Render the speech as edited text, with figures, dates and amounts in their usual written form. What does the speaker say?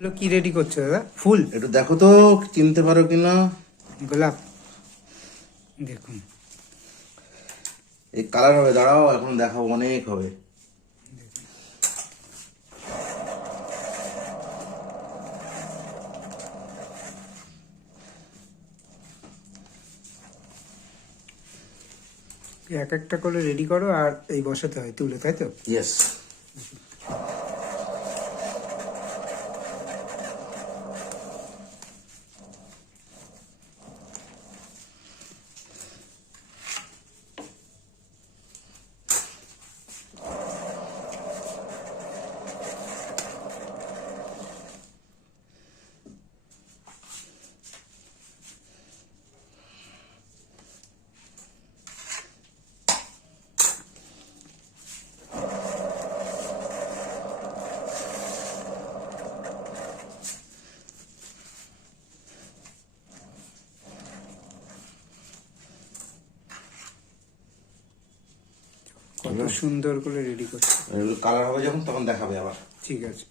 এগুলো কি রেডি করছো দাদা? ফুল? একটু দেখো তো চিনতে পারো কিনা। গোলাপ। দেখুন এই কালার হবে, দাঁড়াও এখন দেখাবো, অনেক হবে। এক একটা করে রেডি করো আর এই বসাতে হয় তুলে, তাই তো? ইয়েস। কত সুন্দর করে রেডি করছো। কালার হবে যখন তখন দেখাবে আবার। ঠিক আছে।